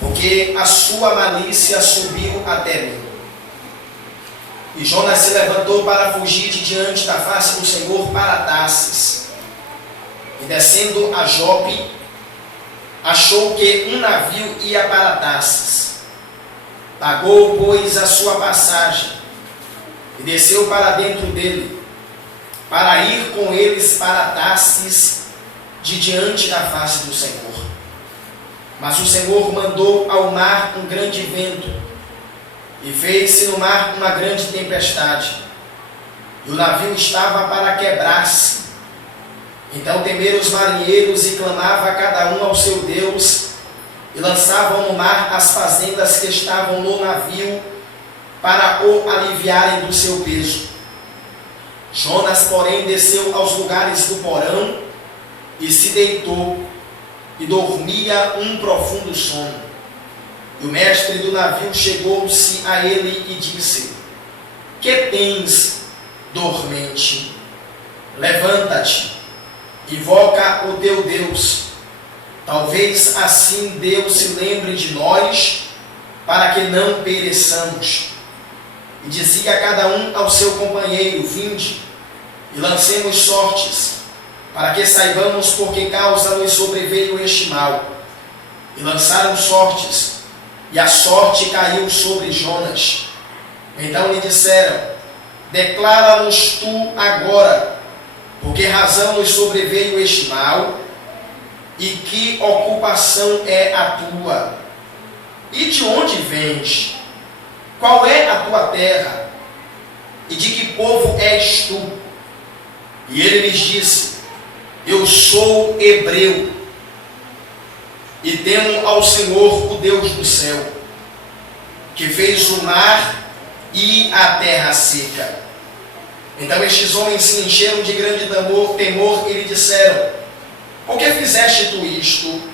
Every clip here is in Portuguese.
porque a sua malícia subiu até mim. E Jonas se levantou para fugir de diante da face do Senhor para Tarsis. E descendo a Jope, achou que um navio ia para Tarsis. Pagou, pois, a sua passagem e desceu para dentro dele, para ir com eles para Tarsis, de diante da face do Senhor. Mas o Senhor mandou ao mar um grande vento, e fez-se no mar uma grande tempestade, e o navio estava para quebrar-se. Então temeram os marinheiros e clamava cada um ao seu Deus, e lançavam no mar as fazendas que estavam no navio, para o aliviarem do seu peso. Jonas, porém, desceu aos lugares do porão, e se deitou, e dormia um profundo sono. E o mestre do navio chegou-se a ele e disse: Que tens, dormente? Levanta-te, invoca o teu Deus. Talvez assim Deus se lembre de nós, para que não pereçamos. E dizia cada um ao seu companheiro: Vinde, e lancemos sortes, para que saibamos por que causa nos sobreveio este mal. E lançaram sortes, e a sorte caiu sobre Jonas. Então lhe disseram: Declara-nos tu agora, por que razão nos sobreveio este mal, e que ocupação é a tua? E de onde vens? Qual é a tua terra? E de que povo és tu? E ele lhes disse: Eu sou hebreu, e temo ao Senhor, o Deus do céu, que fez o mar e a terra seca. Então estes homens se encheram de grande temor e lhe disseram: Por que fizeste tu isto?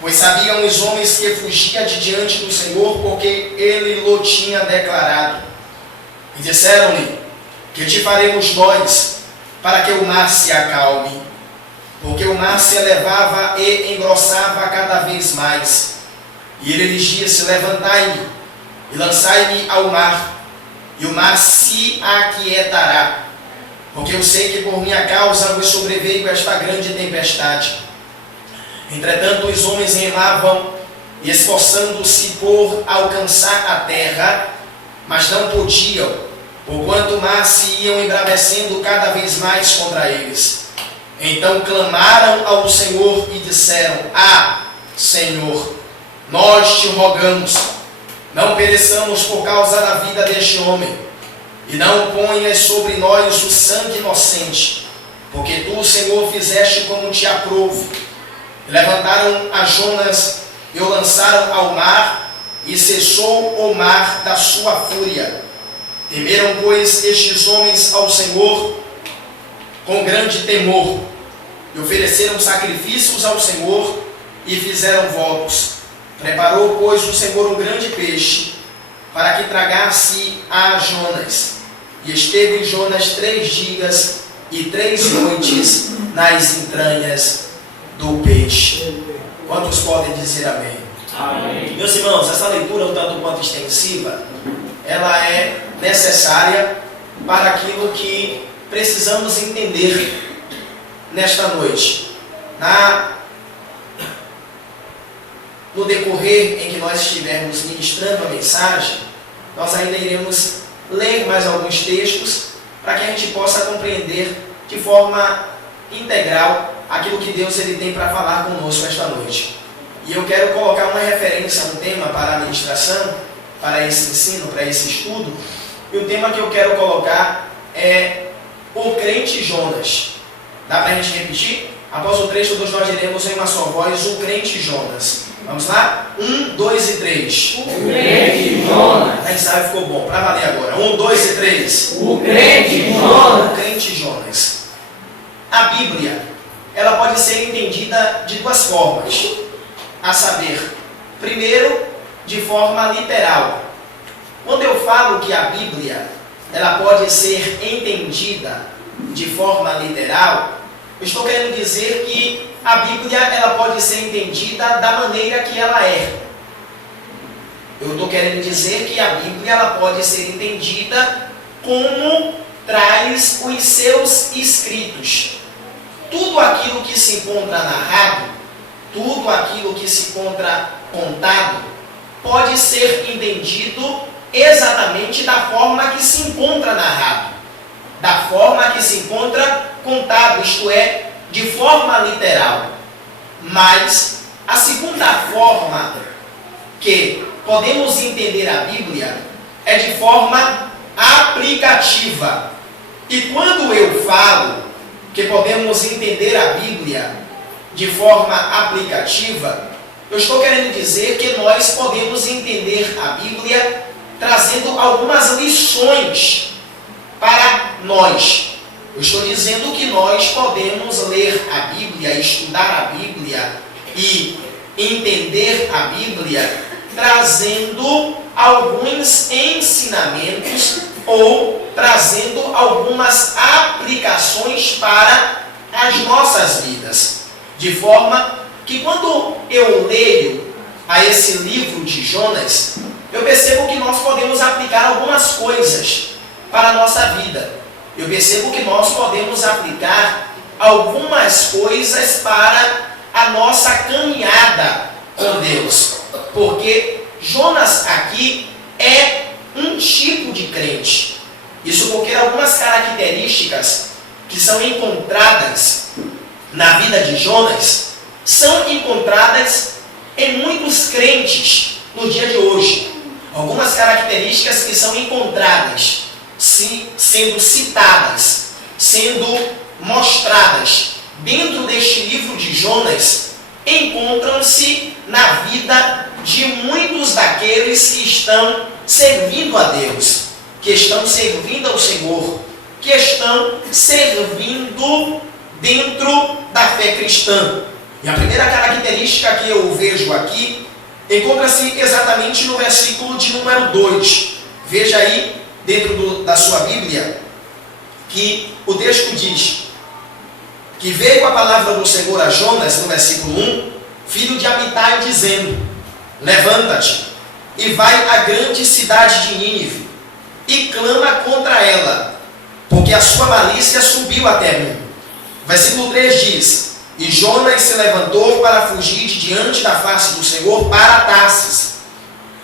Pois sabiam os homens que fugia de diante do Senhor, porque ele lhe tinha declarado. E disseram-lhe: Que te faremos nós, para que o mar se acalme? Porque o mar se elevava e engrossava cada vez mais. E ele lhes disse: Levantai-me e lançai-me ao mar, e o mar se aquietará, porque eu sei que por minha causa vos sobreveio esta grande tempestade. Entretanto os homens remavam, e esforçando-se por alcançar a terra, mas não podiam, porquanto o mar se iam embravecendo cada vez mais contra eles. Então clamaram ao Senhor e disseram: Senhor, nós te rogamos, não pereçamos por causa da vida deste homem, e não ponhas sobre nós o sangue inocente, porque tu, Senhor, fizeste como te aprouve. Levantaram a Jonas e o lançaram ao mar, e cessou o mar da sua fúria. Temeram, pois, estes homens ao Senhor com grande temor, e ofereceram sacrifícios ao Senhor, e fizeram votos. Preparou, pois, o Senhor um grande peixe, para que tragasse a Jonas. E esteve Jonas 3 dias e 3 noites nas entranhas do peixe. Quantos podem dizer amém? Amém. Meus irmãos, essa leitura, um tanto quanto extensiva, ela é necessária para aquilo que precisamos entender nesta noite. No decorrer em que nós estivermos ministrando a mensagem, nós ainda iremos ler mais alguns textos para que a gente possa compreender de forma integral aquilo que Deus ele tem para falar conosco esta noite. E eu quero colocar uma referência, um tema para a ministração, para esse ensino, para esse estudo. E o tema que eu quero colocar é o crente Jonas. Dá para a gente repetir? Após o trecho, todos nós diremos em uma só voz: o crente Jonas. Vamos lá? 1, 2 e 3. O crente Jonas. A ensaio ficou bom. Para valer agora. 1, 2 e 3. O crente Jonas. O crente Jonas. A Bíblia, ela pode ser entendida de duas formas. A saber, primeiro, de forma literal. Quando eu falo que a Bíblia, ela pode ser entendida de forma literal, eu estou querendo dizer que a Bíblia ela pode ser entendida da maneira que ela é. Eu estou querendo dizer que a Bíblia ela pode ser entendida como traz os seus escritos. Tudo aquilo que se encontra narrado, tudo aquilo que se encontra contado, pode ser entendido exatamente da forma que se encontra narrado, da forma que se encontra contado, isto é, de forma literal. Mas a segunda forma que podemos entender a Bíblia é de forma aplicativa. E quando eu falo que podemos entender a Bíblia de forma aplicativa, eu estou querendo dizer que nós podemos entender a Bíblia trazendo algumas lições para nós. Eu estou dizendo que nós podemos ler a Bíblia, estudar a Bíblia e entender a Bíblia trazendo alguns ensinamentos ou trazendo algumas aplicações para as nossas vidas. De forma que quando eu leio a esse livro de Jonas, eu percebo que nós podemos aplicar algumas coisas para a nossa vida. Eu percebo que nós podemos aplicar algumas coisas para a nossa caminhada com Deus. Porque Jonas aqui é um tipo de crente. Isso porque algumas características que são encontradas na vida de Jonas são encontradas em muitos crentes no dia de hoje. Algumas características que são encontradas, sendo citadas, sendo mostradas dentro deste livro de Jonas, encontram-se na vida de muitos daqueles que estão servindo a Deus, que estão servindo ao Senhor, que estão servindo dentro da fé cristã. E a primeira característica que eu vejo aqui encontra-se exatamente no versículo de número 2. Veja aí, dentro da sua Bíblia, que o texto diz que veio a palavra do Senhor a Jonas, no versículo 1, filho de Amitai, dizendo: levanta-te e vai à grande cidade de Nínive e clama contra ela, porque a sua malícia subiu até mim. Versículo 3 diz: e Jonas se levantou para fugir de diante da face do Senhor para Tarsis.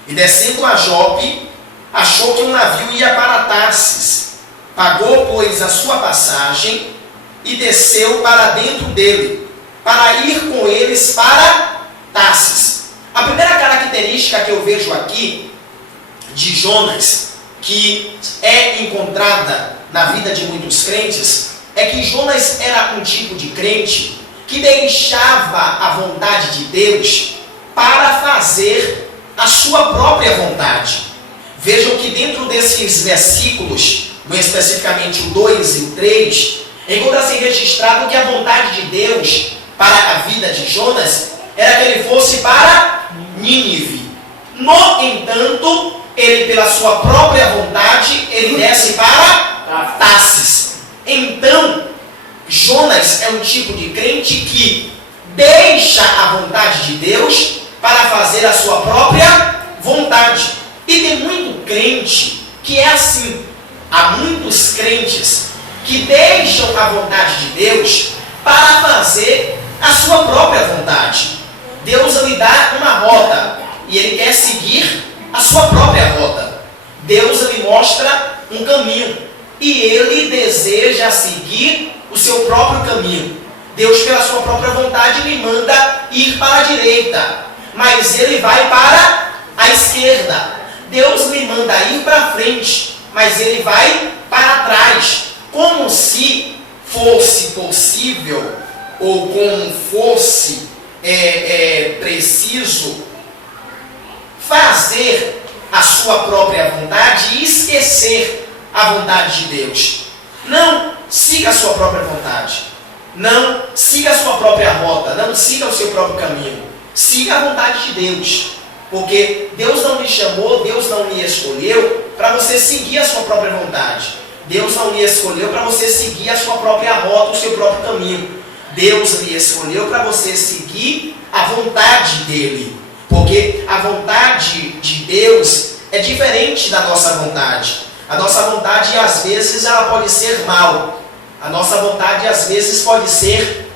E descendo a Jope, achou que um navio ia para Tarsis. Pagou, pois, a sua passagem e desceu para dentro dele, para ir com eles para Tarsis. A primeira característica que eu vejo aqui de Jonas, que é encontrada na vida de muitos crentes, é que Jonas era um tipo de crente que deixava a vontade de Deus para fazer a sua própria vontade. Vejam que dentro desses versículos, especificamente o 2 e o 3, encontra-se registrado que a vontade de Deus para a vida de Jonas era que ele fosse para Nínive. No entanto, ele, pela sua própria vontade, ele desce para Tarsis. Então, Jonas é um tipo de crente que deixa a vontade de Deus para fazer a sua própria vontade. E tem muito crente que é assim. Há muitos crentes que deixam a vontade de Deus para fazer a sua própria vontade. Deus lhe dá uma rota e ele quer seguir a sua própria rota. Deus lhe mostra um caminho e ele deseja seguir o seu próprio caminho. Deus, pela sua própria vontade, lhe manda ir para a direita, mas ele vai para a esquerda. Deus lhe manda ir para frente, mas ele vai para trás, como se fosse possível ou como fosse preciso fazer a sua própria vontade e esquecer a vontade de Deus. Não siga a sua própria vontade, não siga a sua própria rota, não siga o seu próprio caminho, siga a vontade de Deus, porque Deus não lhe chamou, Deus não lhe escolheu para você seguir a sua própria vontade. Deus não lhe escolheu para você seguir a sua própria rota, o seu próprio caminho. Deus lhe escolheu para você seguir a vontade dele. Porque a vontade de Deus é diferente da nossa vontade. A nossa vontade, às vezes, ela pode ser mal. A nossa vontade, às vezes, pode ser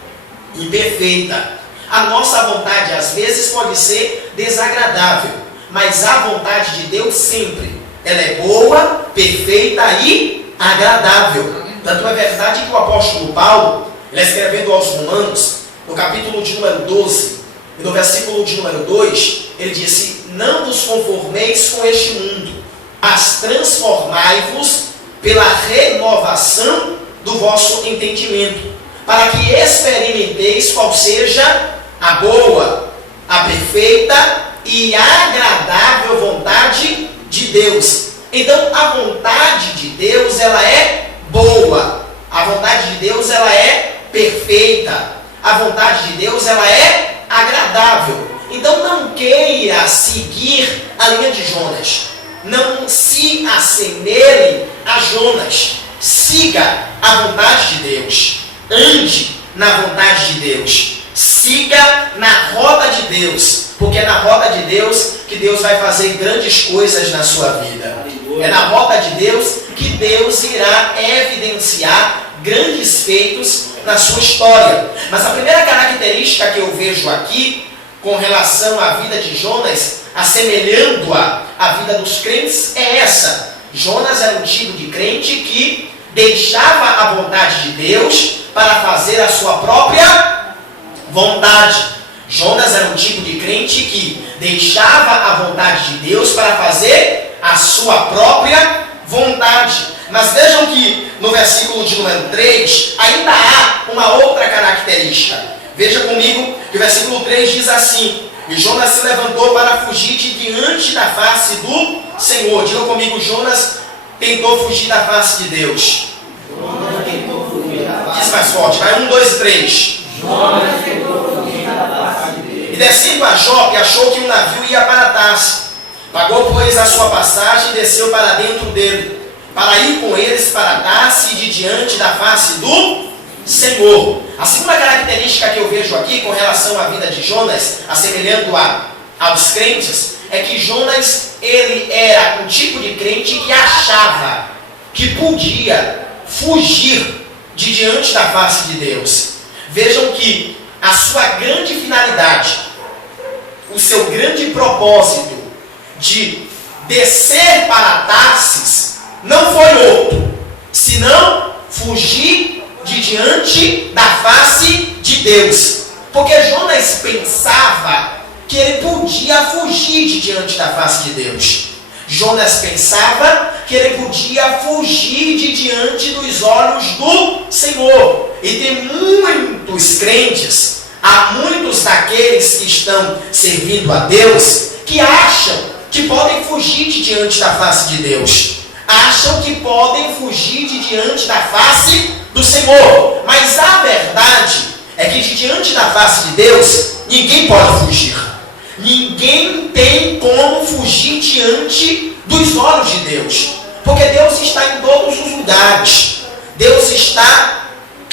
imperfeita. A nossa vontade, às vezes, pode ser desagradável. Mas a vontade de Deus sempre, ela é boa, perfeita e agradável. Tanto é verdade que o apóstolo Paulo, ele escrevendo aos Romanos, no capítulo de número 12, e no versículo de número 2, ele disse: não vos conformeis com este mundo, mas transformai-vos pela renovação do vosso entendimento, para que experimenteis qual seja a boa, a perfeita e agradável vontade de Deus. Então, a vontade de Deus, ela é boa. A vontade de Deus, ela é perfeita. A vontade de Deus, ela é agradável. Então, não queira seguir a linha de Jonas. Não se assemelhe a Jonas. Siga a vontade de Deus. Ande na vontade de Deus. Siga na roda de Deus. Porque é na roda de Deus que Deus vai fazer grandes coisas na sua vida. É na roda de Deus que Deus irá evidenciar grandes feitos na sua história. Mas a primeira característica que eu vejo aqui, com relação à vida de Jonas, assemelhando-a à vida dos crentes, é essa. Jonas era um tipo de crente que deixava a vontade de Deus para fazer a sua própria vontade. Jonas era um tipo de crente que deixava a vontade de Deus para fazer a sua própria vontade. Mas vejam que no versículo de número 3 ainda há uma outra característica. Veja comigo que o versículo 3 diz assim: e Jonas se levantou para fugir de diante da face do Senhor. Diga comigo: Jonas tentou fugir da face de Deus. Jonas tentou fugir da face. Diz mais forte, vai, 1, 2, 3. Jonas tentou fugir da face de Deus. E descendo a Jope, achou que um navio ia para Tarso. Pagou, pois, a sua passagem e desceu para dentro dele, para ir com eles para Tarso e de diante da face do Senhor. A segunda característica que eu vejo aqui com relação à vida de Jonas, assemelhando-a aos crentes, é que Jonas, ele era um tipo de crente que achava que podia fugir de diante da face de Deus. Vejam que a sua grande finalidade, o seu grande propósito de descer para Tarsis não foi outro, senão fugir de diante da face de Deus. Porque Jonas pensava que ele podia fugir de diante da face de Deus. Jonas pensava que ele podia fugir de diante dos olhos do Senhor. E tem muitos crentes, há muitos daqueles que estão servindo a Deus, que acham que podem fugir de diante da face de Deus. Acham que podem fugir de diante da face do Senhor. Mas a verdade é que de diante da face de Deus, ninguém pode fugir. Ninguém tem como fugir diante dos olhos de Deus. Porque Deus está em todos os lugares. Deus está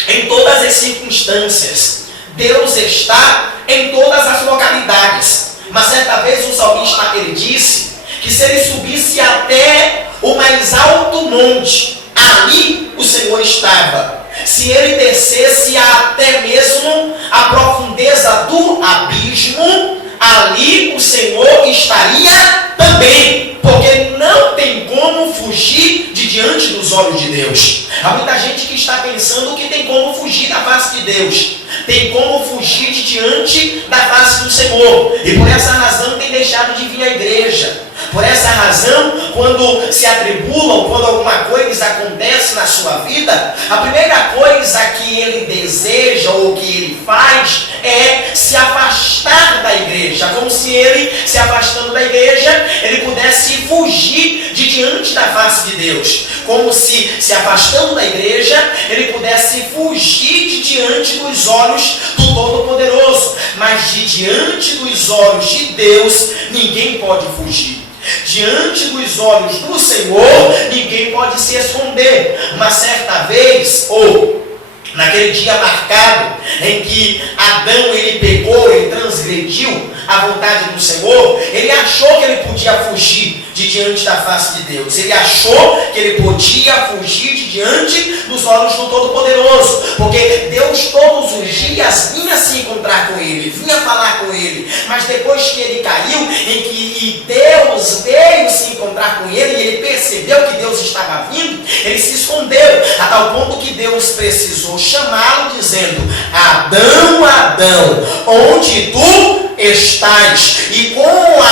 em todas as circunstâncias. Deus está em todas as localidades. Mas certa vez o salmista, ele disse que se ele subisse até o mais alto monte, ali o Senhor estava. Se ele descesse até mesmo a profundeza do abismo, ali o Senhor estaria também. Porque não tem como fugir de diante dos olhos de Deus. Há muita gente que está pensando que tem como fugir da face de Deus. Tem como fugir de diante da face do Senhor. E por essa razão tem deixado de vir à igreja. Por essa razão, quando se atribulam, quando alguma coisa acontece na sua vida, a primeira coisa que ele deseja ou que ele faz é se afastar da igreja. Como se ele, se afastando da igreja, ele pudesse fugir de diante da face de Deus. Como se afastando da igreja, ele pudesse fugir de diante dos olhos do Todo-Poderoso. Mas de diante dos olhos de Deus, ninguém pode fugir. Diante dos olhos do Senhor, ninguém pode se esconder. Uma certa vez, ou naquele dia marcado em que Adão ele pecou, ele transgrediu a vontade do Senhor, ele achou que ele podia fugir de diante da face de Deus. Ele achou que ele podia fugir de diante dos olhos do Todo-Poderoso, porque Deus todos os dias vinha se encontrar com ele, vinha falar com ele. Mas depois que ele caiu, em que Deus veio se encontrar com ele e ele percebeu que Deus estava vindo, ele se escondeu, a tal ponto que Deus precisou chamá-lo dizendo: Adão, Adão, onde tu estás? E com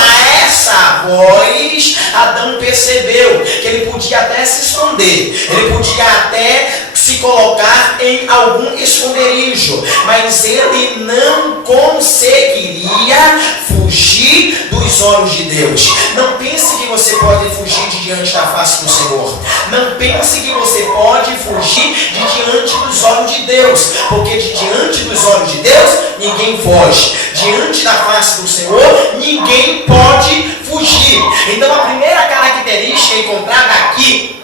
essa voz, Adão percebeu que ele podia até se esconder, ele podia até se colocar em algum esconderijo, mas ele não conseguiria fugir dos olhos de Deus. Não pense que você pode fugir de diante da face do Senhor. Não pense que você pode fugir de diante dos olhos de Deus, porque de diante dos olhos de Deus ninguém foge. Diante da face do Senhor ninguém pode fugir. Então a primeira característica encontrada aqui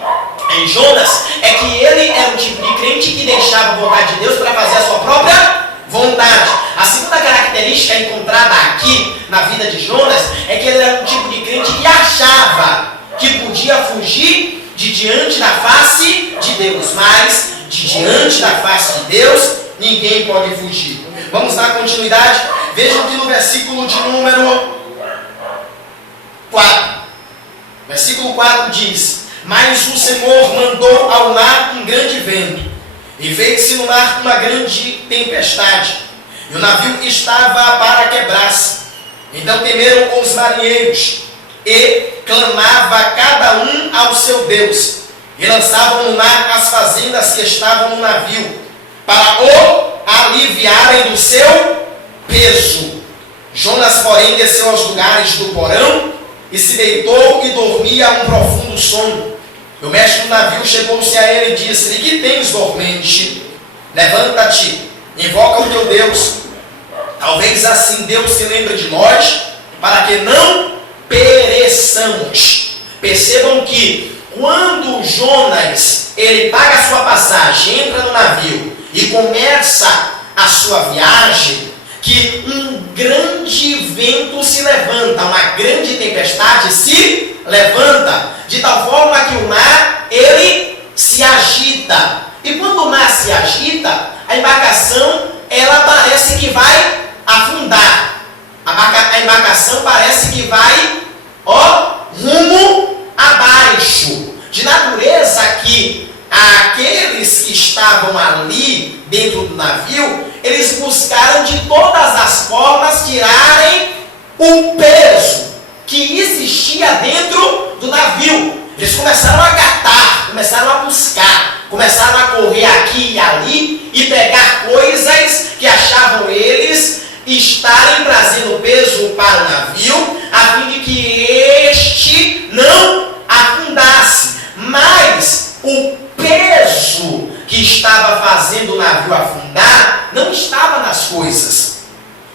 em Jonas é que ele era um tipo de crente que deixava a vontade de Deus para fazer a sua própria vontade. A segunda característica encontrada aqui na vida de Jonas é que ele era um tipo de crente que achava que podia fugir de diante da face de Deus, mas de diante da face de Deus ninguém pode fugir. Vamos dar continuidade. Vejam que no versículo de número 4, versículo 4 diz: Mas o Senhor mandou ao mar um grande vento, e fez-se no mar uma grande tempestade, e o navio estava para quebrar-se. Então temeram os marinheiros, e clamava cada um ao seu Deus, e lançavam no mar as fazendas que estavam no navio, para o aliviarem do seu peso. Jonas, porém, desceu aos lugares do porão, e se deitou e dormia um profundo sono. O mestre do navio chegou-se a ele e disse-lhe: Que tens, dormente? Levanta-te, invoca o teu Deus. Talvez assim Deus se lembre de nós, para que não pereçamos. Percebam que quando Jonas ele paga a sua passagem, entra no navio e começa a sua viagem, que um grande vento se levanta, uma grande tempestade se levanta, de tal forma que o mar ele se agita. E quando o mar se agita, a embarcação ela parece que vai afundar. A embarcação parece que vai rumo abaixo. De natureza que aqueles que estavam ali dentro do navio, eles buscaram de todas as formas tirarem o peso que existia dentro do navio. Eles começaram a catar, começaram a buscar, começaram a correr aqui e ali e pegar coisas que achavam eles estarem trazendo peso para o navio, a fim de que este não afundasse. Mas o peso que estava fazendo o navio afundar não estava nas coisas.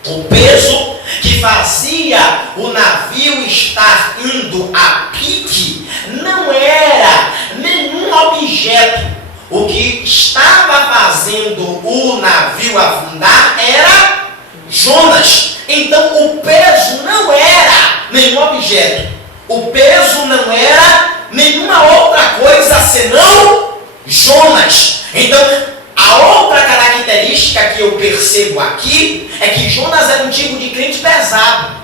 O peso que fazia o navio estar indo a pique não era nenhum objeto. O que estava fazendo o navio afundar era Jonas. Então o peso não era nenhum objeto. O peso não era nenhuma outra coisa senão Jonas. Então a outra característica que eu percebo aqui é que Jonas era um tipo de crente pesado.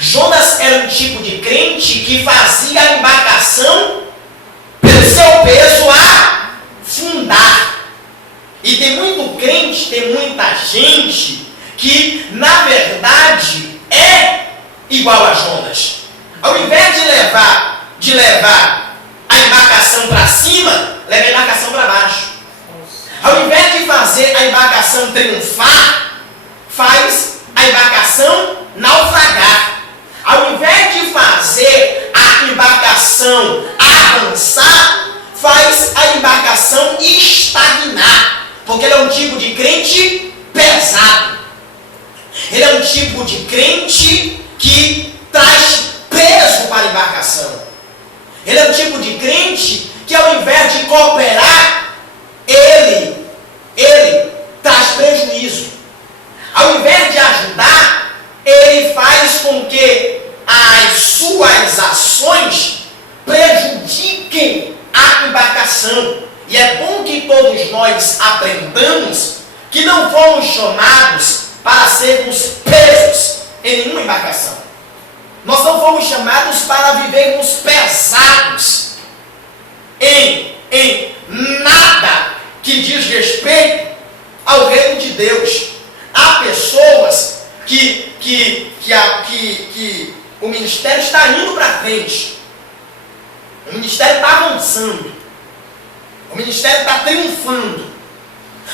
Jonas era um tipo de crente que fazia a embarcação pelo seu peso afundar. E tem muito crente, tem muita gente que na verdade é igual a Jonas. Ao invés de levar a embarcação para cima, leva a embarcação para baixo. Ao invés de fazer a embarcação triunfar, faz a embarcação naufragar. Ao invés de fazer a embarcação avançar, faz a embarcação estagnar. Porque ele é um tipo de crente pesado. Ele é um tipo de crente que traz peso para a embarcação. Ele é um tipo de crente que ao invés de cooperar, ele embarcação. E é bom que todos nós aprendamos que não fomos chamados para sermos presos em nenhuma embarcação. Nós não fomos chamados para vivermos pesados em nada que diz respeito ao reino de Deus. Há pessoas que o ministério está indo para frente. O ministério está avançando. O ministério está triunfando.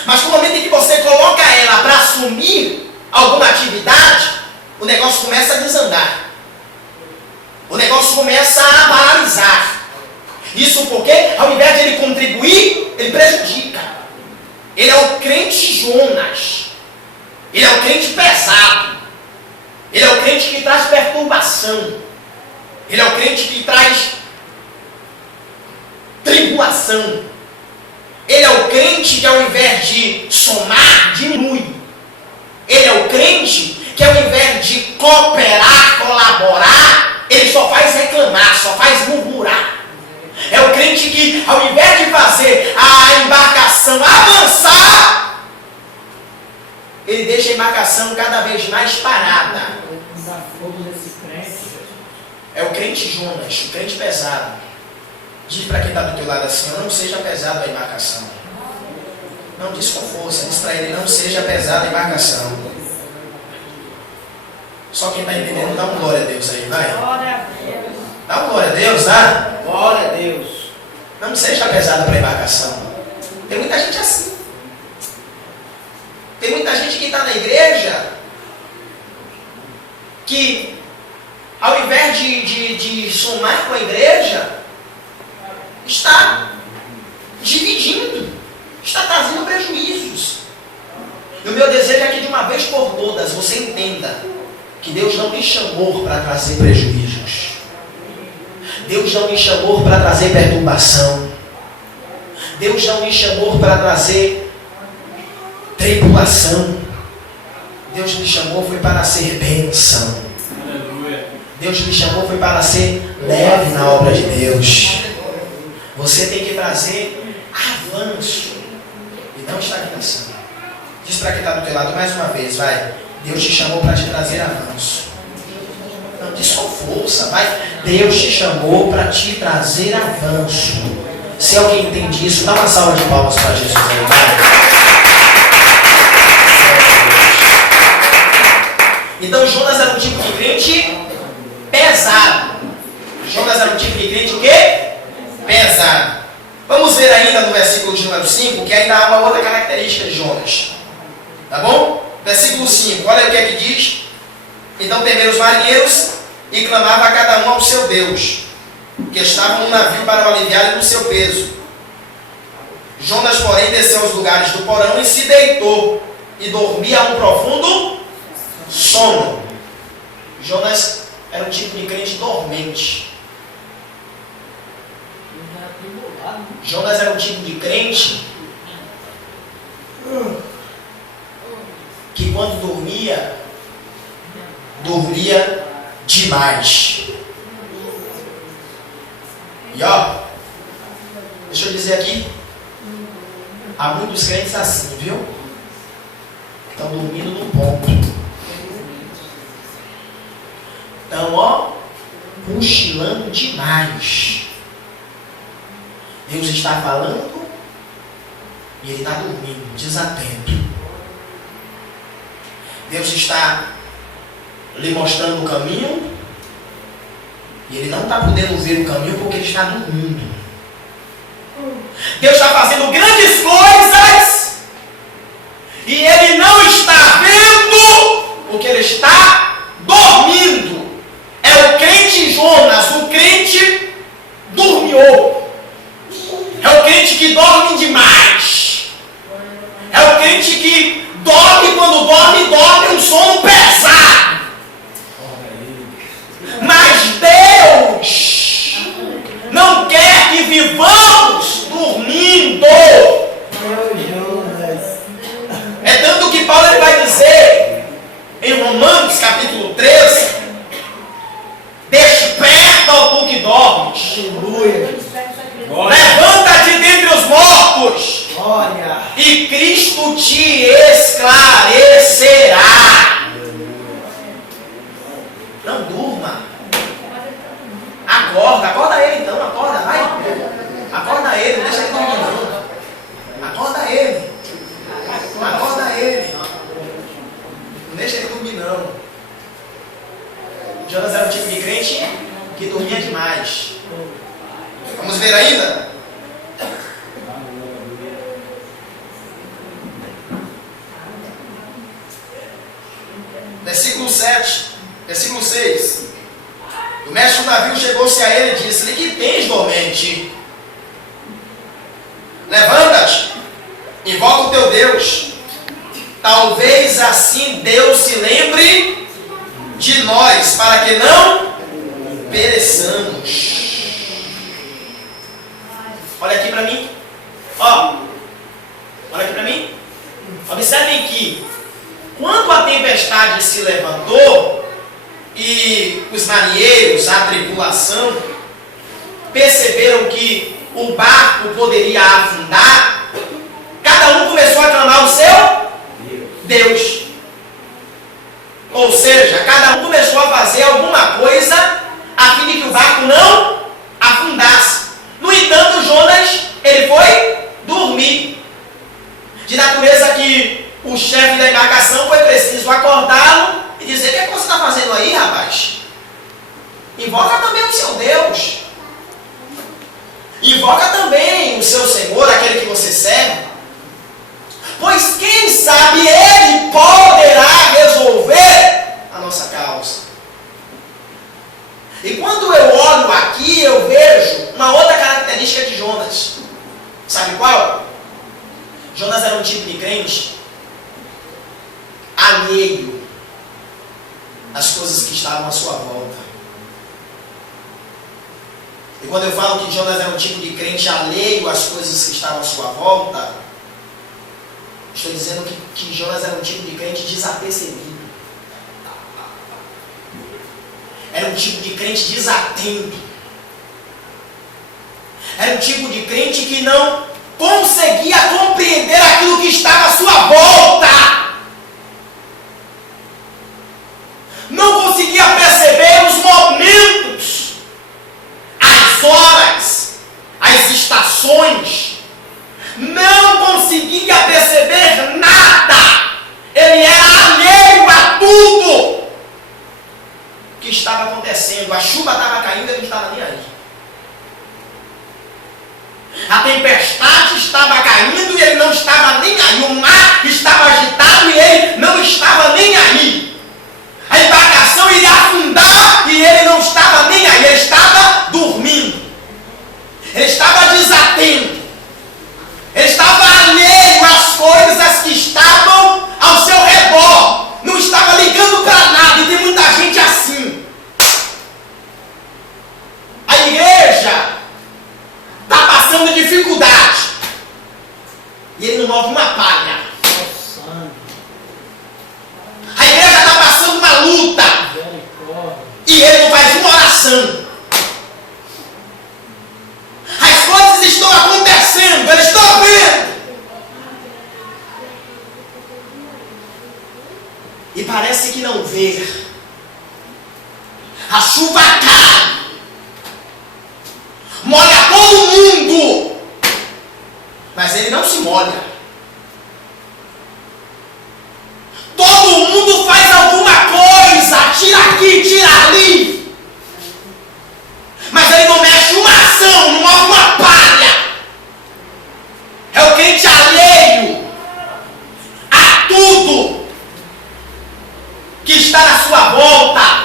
Mas no momento em que você coloca ela para assumir alguma atividade, o negócio começa a desandar. O negócio começa a paralisar. Isso porque, ao invés de ele contribuir, ele prejudica. Ele é o crente Jonas. Ele é o crente pesado. Ele é o crente que traz perturbação. Ele é o crente que traz tribulação. Ele é o crente que, ao invés de somar, diminui. Ele é o crente que, ao invés de cooperar, colaborar, ele só faz reclamar, só faz murmurar. É o crente que, ao invés de fazer a embarcação avançar, ele deixa a embarcação cada vez mais parada. É o crente Jonas, o crente pesado. Diz para quem está do teu lado assim: não seja pesado a embarcação. Não, diz com força, diz para ele: não seja pesado a embarcação. Só quem está entendendo, dá um glória a Deus aí, vai. Dá um glória a Deus, tá? Glória a Deus. Não seja pesado para a embarcação. Tem muita gente assim. Tem muita gente que está na igreja que, ao invés de somar com a igreja, está dividindo, está trazendo prejuízos. E o meu desejo é que de uma vez por todas você entenda que Deus não me chamou para trazer prejuízos. Deus não me chamou para trazer perturbação. Deus não me chamou para trazer tribulação. Deus me chamou foi para ser bênção. Deus me chamou foi para ser leve na obra de Deus. Você tem que trazer avanço e não estagnação. Diz para quem está do teu lado mais uma vez, vai. Deus te chamou para te trazer avanço. Não, diz com força, vai. Deus te chamou para te trazer avanço. Se alguém entende isso, dá uma salva de palmas para Jesus aí, vai. Então Jonas era um tipo de crente pesado. Jonas era um tipo de crente o quê? Pesado. Vamos ver ainda no versículo de número 5, que ainda há uma outra característica de Jonas. Tá bom? Versículo 5, olha o que é que diz. Então temeram os marinheiros e clamavam a cada um ao seu Deus, que estavam no navio para o aliviarem do seu peso. Jonas, porém, desceu aos lugares do porão e se deitou, e dormia um profundo sono. Jonas era um tipo de crente dormente. Jonas era um tipo de crente que quando dormia demais. E ó, deixa eu dizer aqui, há muitos crentes assim, viu? Estão dormindo no ponto. Estão, ó, cochilando demais. Deus está falando e ele está dormindo, desatento. Deus está lhe mostrando o caminho e ele não está podendo ver o caminho porque ele está dormindo. Deus está fazendo grandes coisas e ele não está vendo porque ele está dormindo. É o crente Jonas, o crente dormiu. É o crente que dorme demais. É o crente que dorme, quando dorme um sono pesado. Mas Deus não quer que vivamos dormindo. Não durma. Acorda ele então, acorda, vai. Acorda ele, não deixa ele dormir não. Acorda ele. Não deixa ele dormir não. Jonas era um tipo de crente que dormia demais. Vamos ver ainda? Versículo 7, versículo 6. O mestre do navio chegou-se a ele e disse-lhe: que tens, dormente? Levanta-te, invoca o teu Deus. Talvez assim Deus se lembre de nós, para que não pereçamos. Olha aqui para mim. Olha aqui para mim. Observem que quando a tempestade se levantou e os marinheiros, a tripulação, perceberam que o barco poderia afundar, cada um começou a clamar o seu Deus. Ou seja, cada um começou a fazer alguma coisa a fim de que o barco não afundasse. No entanto, Jonas, ele foi dormir. De natureza que o chefe da embarcação foi preciso acordá-lo e dizer: o que é que você está fazendo aí, rapaz? Invoca também o seu Deus. Invoca também o seu Senhor, aquele que você serve. Pois quem sabe Ele poderá resolver a nossa causa. E quando eu olho aqui, eu vejo uma outra característica de Jonas. Sabe qual? Jonas era um tipo de crente alheio às coisas que estavam à sua volta. E quando eu falo que Jonas era um tipo de crente alheio às coisas que estavam à sua volta, estou dizendo que Jonas era um tipo de crente desapercebido. Era um tipo de crente desatento. Era um tipo de crente que não conseguia compreender aquilo que estava à sua volta. Não conseguia perceber os momentos, as horas, as estações. Não conseguia perceber nada. Ele era alheio a tudo que estava acontecendo. A chuva estava caindo e ele não estava nem aí. A tempestade estava caindo e ele não estava nem aí. O mar estava agitado e ele não estava nem aí. A embarcação iria afundar e ele não estava nem aí. Ele estava dormindo. Ele estava desatento. Ele estava alheio às coisas que estavam ao seu redor. Não estava ligando para nada. E tem muita gente assim. A igreja está passando dificuldade. E ele não move uma palha. A igreja está passando uma luta. E ele não faz uma oração. As coisas estão acontecendo. Eles estão vendo. E parece que não vê. A chuva cai. Molha todo mundo. Mas ele não se molha. Todo mundo faz alguma coisa. Tira aqui, tira ali. Mas ele não mexe uma ação, não move uma palha. É o crente alheio a tudo que está na sua volta.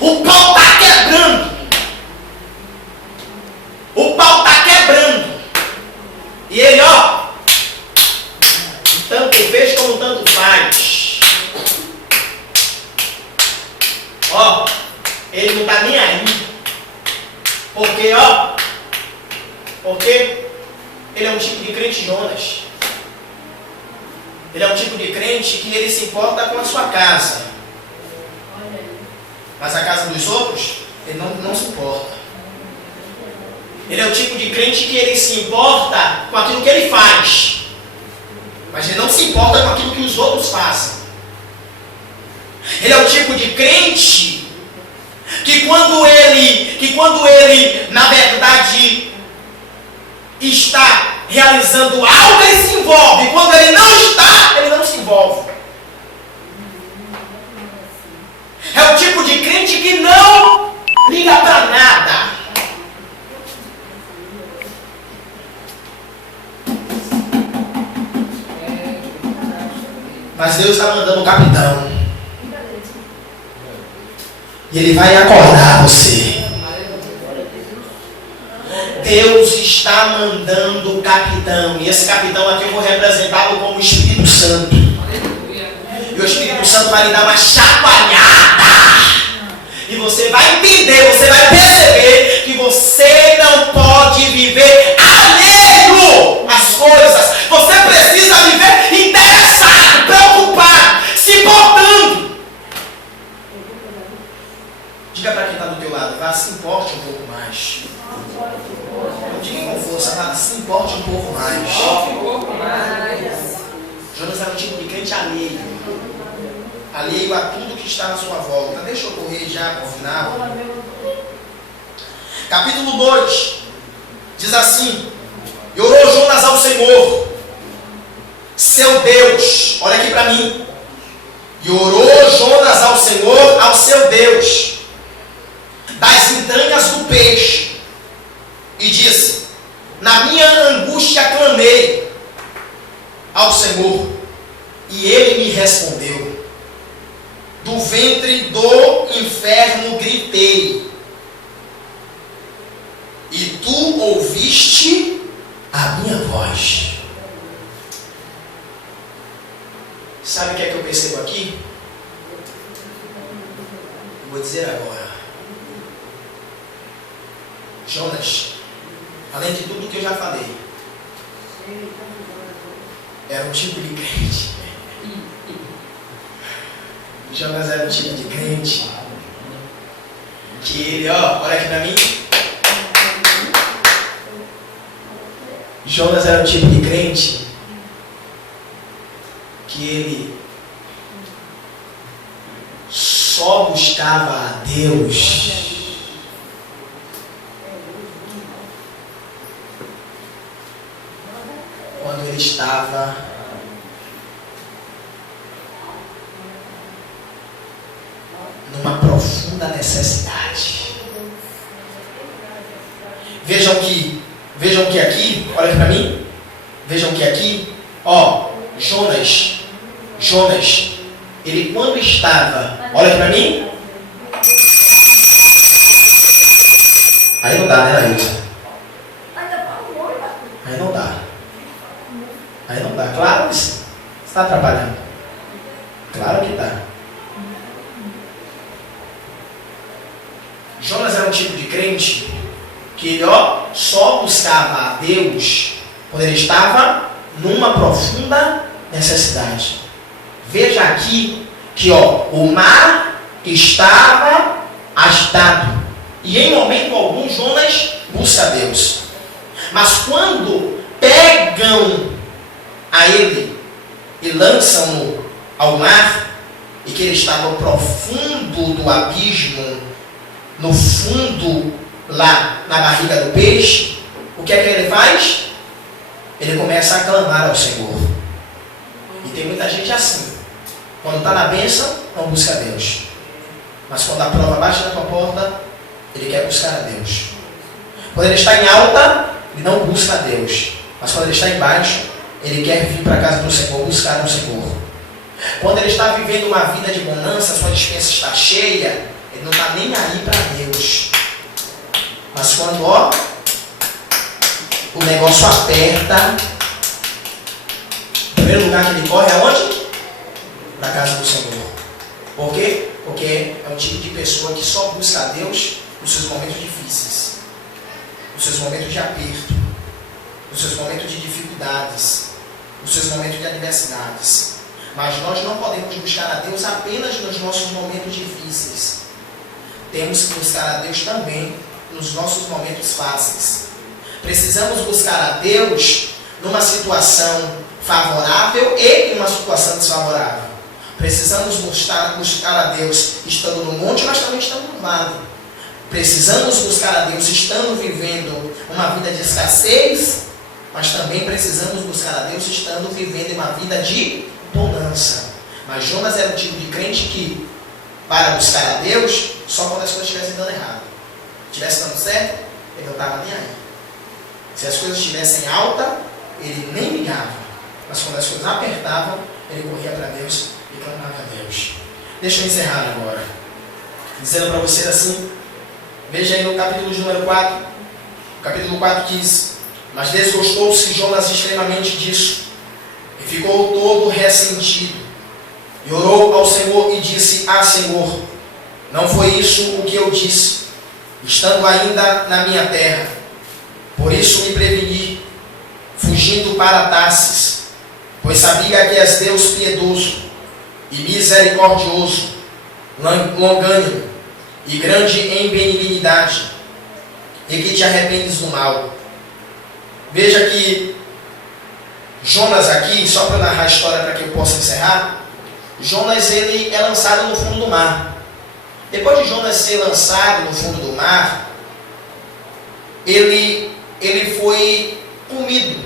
O pau está quebrando. O pau está quebrando. E ele, tanto fez como tanto faz. Ele não está nem aí. Porque ele é um tipo de crente Jonas. Ele é um tipo de crente que ele se importa com a sua casa. Mas a casa dos outros, ele não se importa. Ele é o tipo de crente que ele se importa com aquilo que ele faz. Mas ele não se importa com aquilo que os outros fazem. Ele é o tipo de crente que quando ele, na verdade, está realizando algo, ele se envolve. Quando ele não está, ele não se envolve. É o tipo de crente que não liga para nada. Mas Deus está mandando o capitão. E ele vai acordar você. Deus está mandando o capitão. E esse capitão aqui eu vou representá-lo como o Espírito Santo. E o Espírito Santo vai lhe dar uma chacoalhada. E você vai entender, você vai perceber que você não pode viver alheio às coisas. Você precisa viver interessado, preocupado, se importando. Diga para quem está do teu lado, vá, se importe um pouco mais. Não diga com força, vá, se importe um pouco mais. Jonas era um tipo de crente alheio a tudo que está na sua volta. Deixa eu correr já para o final. Capítulo 2 diz assim: e orou Jonas ao Senhor, seu Deus. Olha aqui para mim. E orou Jonas ao Senhor, ao seu Deus, das entranhas do peixe, e disse: na minha angústia clamei ao Senhor, e ele me respondeu. Do ventre do inferno gritei, e tu ouviste a minha voz. Sabe o que é que eu percebo aqui? Eu vou dizer agora. Jonas, além de tudo que eu já falei, era um tipo de crente. Jonas era um tipo de crente que ele, olha aqui pra mim. Jonas era um tipo de crente que ele só buscava a Deus quando ele estava numa profunda necessidade. Vejam que aqui, olha aqui para mim. Vejam que aqui, Jonas, ele quando estava, olha aqui para mim. Aí não dá, né, Ailton? Aí não dá. Claro que você está atrapalhando. Claro que está. Jonas era um tipo de crente que ele só buscava a Deus quando ele estava numa profunda necessidade. Veja aqui que o mar estava agitado e em momento algum Jonas busca a Deus. Mas quando pegam a ele e lançam-no ao mar, e que ele está no profundo do abismo, no fundo lá na barriga do peixe, o que é que ele faz? Ele começa a clamar ao Senhor. E tem muita gente assim. Quando está na bênção, não busca a Deus. Mas quando a prova bate na tua porta, ele quer buscar a Deus. Quando ele está em alta, ele não busca a Deus. Mas quando ele está embaixo, ele quer vir para a casa do Senhor, buscar o Senhor. Quando ele está vivendo uma vida de bonança, sua despensa está cheia, ele não está nem aí para Deus. Mas quando o negócio aperta, o primeiro lugar que ele corre é onde? Para a casa do Senhor. Por quê? Porque é um tipo de pessoa que só busca a Deus nos seus momentos difíceis, nos seus momentos de aperto, nos seus momentos de dificuldades, nos seus momentos de adversidades. Mas nós não podemos buscar a Deus apenas nos nossos momentos difíceis. Temos que buscar a Deus também nos nossos momentos fáceis. Precisamos buscar a Deus numa situação favorável e em uma situação desfavorável. Precisamos buscar a Deus estando no monte, mas também estando no vale. Precisamos buscar a Deus estando vivendo uma vida de escassez, mas também precisamos buscar a Deus estando vivendo uma vida de bonança. Mas Jonas era o tipo de crente que, para buscar a Deus, só quando as coisas estivessem dando errado. Se estivesse dando certo, ele não estava nem aí. Se as coisas estivessem alta, ele nem ligava. Mas quando as coisas apertavam, ele corria para Deus e clamava a Deus. Deixa eu encerrar agora, dizendo para vocês assim, veja aí no capítulo de número 4, capítulo 4 diz: mas desgostou-se Jonas extremamente disso, e ficou todo ressentido, e orou ao Senhor e disse: ah, Senhor, não foi isso o que eu disse, estando ainda na minha terra, por isso me preveni, fugindo para Tarsis, pois sabia que és Deus piedoso e misericordioso, longânimo e grande em benignidade, e que te arrependes do mal. Veja que Jonas aqui, só para narrar a história para que eu possa encerrar, Jonas ele é lançado no fundo do mar. Depois de Jonas ser lançado no fundo do mar, ele foi comido,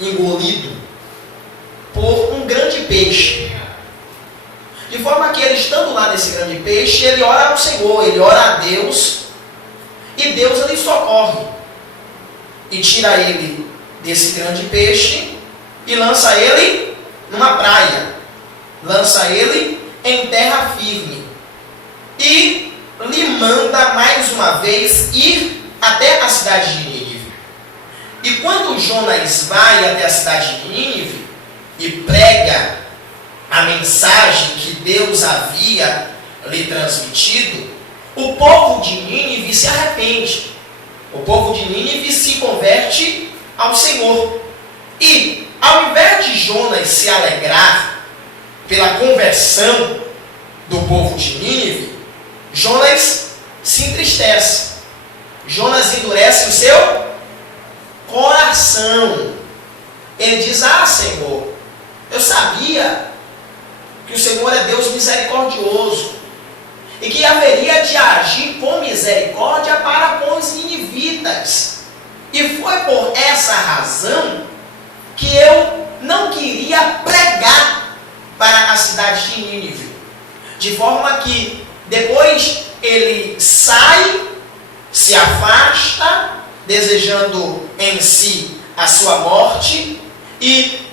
engolido por um grande peixe. De forma que ele, estando lá nesse grande peixe, ele ora ao Senhor, ele ora a Deus, e Deus lhe socorre e tira ele desse grande peixe e lança ele numa praia, lança ele em terra firme e lhe manda mais uma vez ir até a cidade de Nínive. E quando Jonas vai até a cidade de Nínive e prega a mensagem que Deus havia lhe transmitido, o povo de Nínive se arrepende. O povo de Nínive se converte ao Senhor. E, ao invés de Jonas se alegrar pela conversão do povo de Nínive, Jonas se entristece. Jonas endurece o seu coração. Ele diz: ah, Senhor, eu sabia que o Senhor é Deus misericordioso e que haveria de agir com misericórdia para com os ninivitas. E foi por essa razão que eu não queria pregar para a cidade de Nínive. De forma que depois ele sai, se afasta, desejando em si a sua morte, e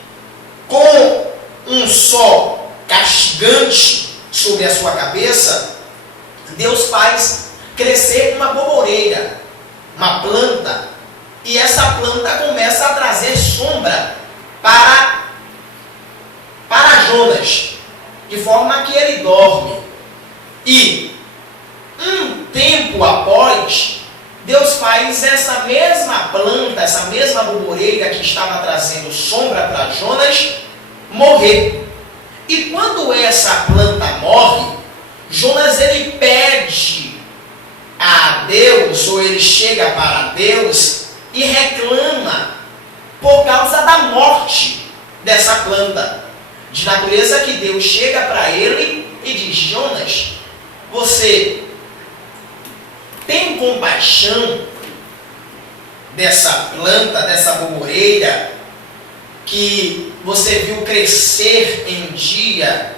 com um sol castigante sobre a sua cabeça, Deus faz crescer uma boboreira, uma planta, e essa planta começa a trazer sombra para Jonas, de forma que ele dorme. E um tempo após, Deus faz essa mesma planta, essa mesma boboreira que estava trazendo sombra para Jonas, morrer. E quando essa planta morre, Jonas ele pede a Deus, ou ele chega para Deus e reclama por causa da morte dessa planta. De natureza que Deus chega para ele e diz: Jonas, você tem compaixão dessa planta, dessa boboreira que você viu crescer em dia?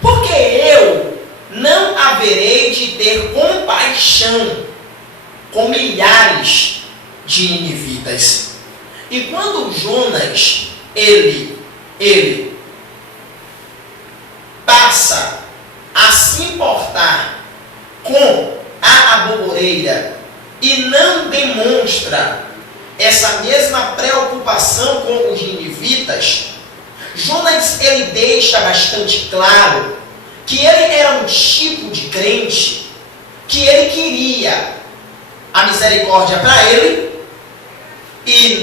Porque eu não haverei de ter compaixão com milhares de ninivitas. E quando Jonas ele passa a se importar com a aboboreira e não demonstra essa mesma preocupação com os ninivitas, Jonas ele deixa bastante claro que ele era um tipo de crente que ele queria a misericórdia para ele e